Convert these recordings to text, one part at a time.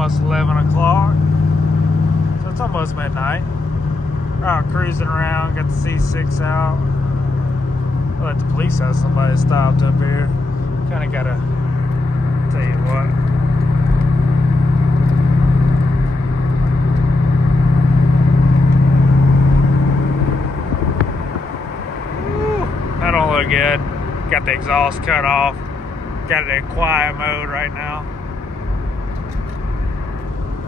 almost 11 o'clock. So it's almost midnight. We're out cruising around, got the C6 out. I let the police have somebody stopped up here. Kind of gotta tell you what. That don't look good. Got the exhaust cut off. Got it in quiet mode right now.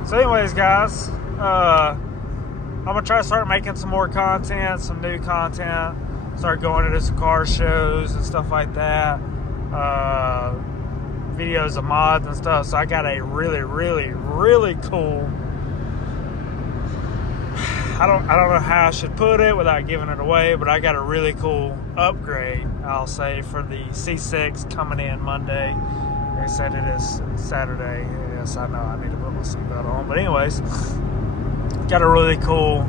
So anyways, guys, I'm gonna try to start making some more content, some new content. Start going to some car shows and stuff like that. Videos of mods and stuff. So I got a really cool, I don't know how I should put it without giving it away, but I got a really cool upgrade, I'll say, for the C6 coming in Monday. They said it is Saturday. Yes, I know I need to put my seatbelt on. But anyways, got a really cool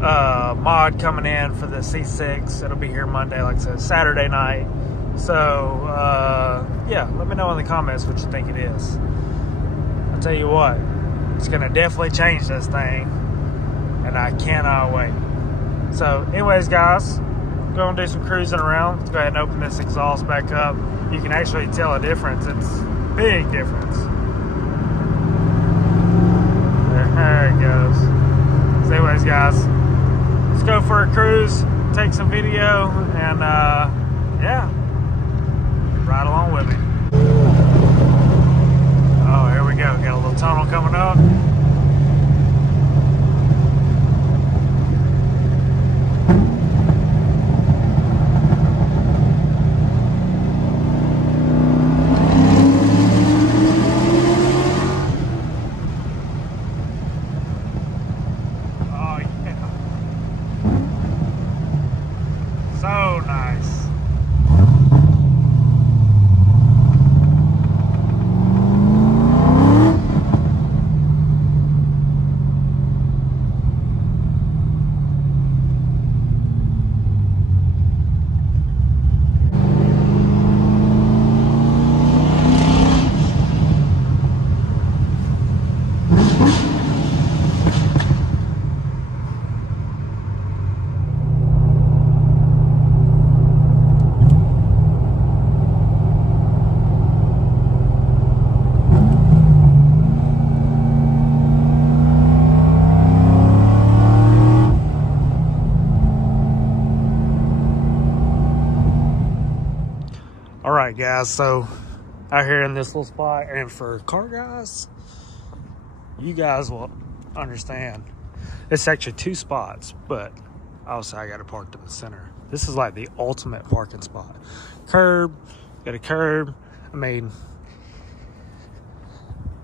mod coming in for the C6. It'll be here Monday, like I said, Saturday night. So, yeah, let me know in the comments what you think it is. I'll tell you what, it's going to definitely change this thing. And I cannot wait. So anyways, guys, I'm going to do some cruising around. Let's go ahead and open this exhaust back up. You can actually tell a difference. It's a big difference. There it goes. So anyways, guys, let's go for a cruise, take some video, and yeah, ride along with me. Oh, here we go. Got a little tunnel coming up. So nice. Alright guys, so out here in this little spot, and for car guys, you guys will understand. It's actually two spots, but obviously I got it parked in the center. This is like the ultimate parking spot. Curb, got a curb. I mean,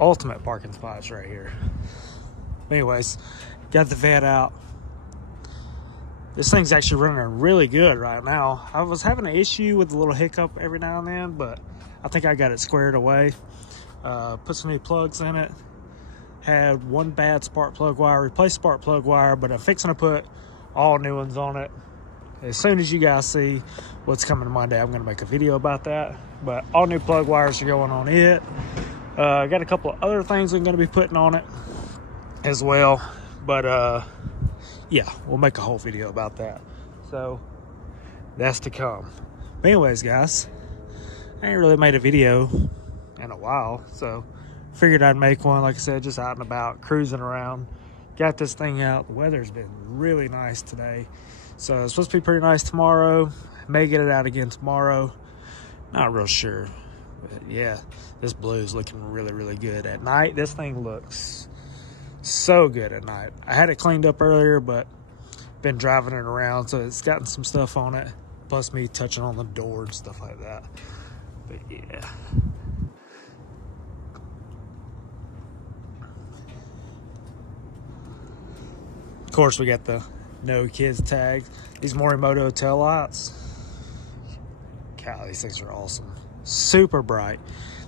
ultimate parking spots right here. Anyways, got the vet out. This thing's actually running really good right now. I was having an issue with a little hiccup every now and then, but I think I got it squared away. Put some new plugs in it. Had one bad spark plug wire, replaced spark plug wire, but I'm fixing to put all new ones on it. As soon as you guys see what's coming Monday, I'm gonna make a video about that. But all new plug wires are going on it. Got a couple of other things I'm gonna be putting on it as well. But yeah, we'll make a whole video about that. So that's to come. But anyways, guys, I ain't really made a video in a while, so figured I'd make one. Like I said, just out and about, cruising around. Got this thing out. The weather's been really nice today, so it's supposed to be pretty nice tomorrow. May get it out again tomorrow. Not real sure, but yeah, this blue is looking really good at night. This thing looks so good at night. I had it cleaned up earlier, but been driving it around, so it's gotten some stuff on it, plus me touching on the door and stuff like that. But yeah, of course we got the no kids tags. These Morimoto tail lights, God, these things are awesome. Super bright.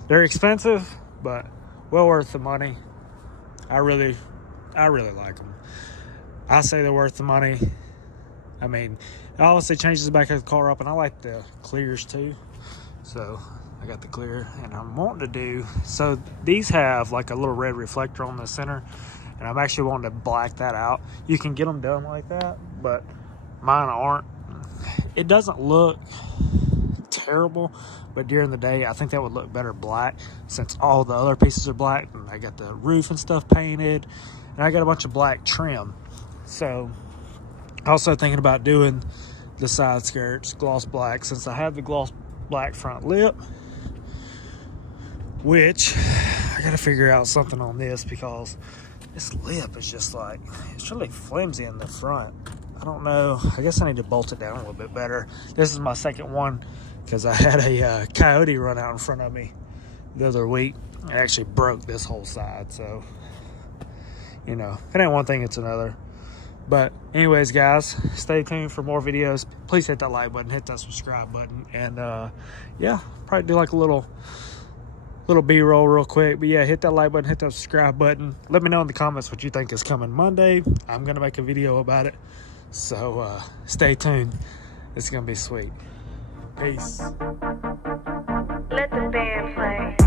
They're expensive, but well worth the money. I really like them. I say they're worth the money. I mean, it obviously changes the back of the car up, and I like the clears too. So I got the clear, and I'm wanting to do, so these have like a little red reflector on the center, and I'm actually wanting to black that out. You can get them done like that, but mine aren't. It doesn't look terrible, but during the day, I think that would look better black, since all the other pieces are black, and I got the roof and stuff painted, and I got a bunch of black trim. So also thinking about doing the side skirts gloss black, since I have the gloss black front lip, which I gotta figure out something on this, because this lip is just like, it's really flimsy in the front. I don't know, I guess I need to bolt it down a little bit better. This is my second one, because I had a coyote run out in front of me the other week. It actually broke this whole side, so, you know, if it ain't one thing, it's another. But anyways, guys, stay tuned for more videos. Please hit that like button, hit that subscribe button, and yeah, probably do like a little B-roll real quick. But yeah, hit that like button, hit that subscribe button. Let me know in the comments what you think is coming Monday. I'm gonna make a video about it, so stay tuned. It's gonna be sweet. Peace. Let the band play.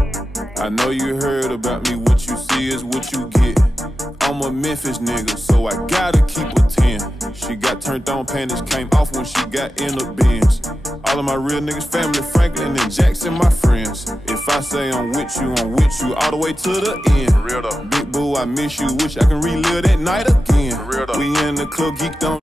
I know you heard about me, what you see is what you get. I'm a Memphis nigga, so I gotta keep a 10. She got turned on, panties came off when she got in the Benz. All of my real niggas, family, Franklin and Jackson, my friends. If I say I'm with you all the way to the end. For real though. Big boo, I miss you, wish I can relive that night again. For real though. We in the club, geeked on.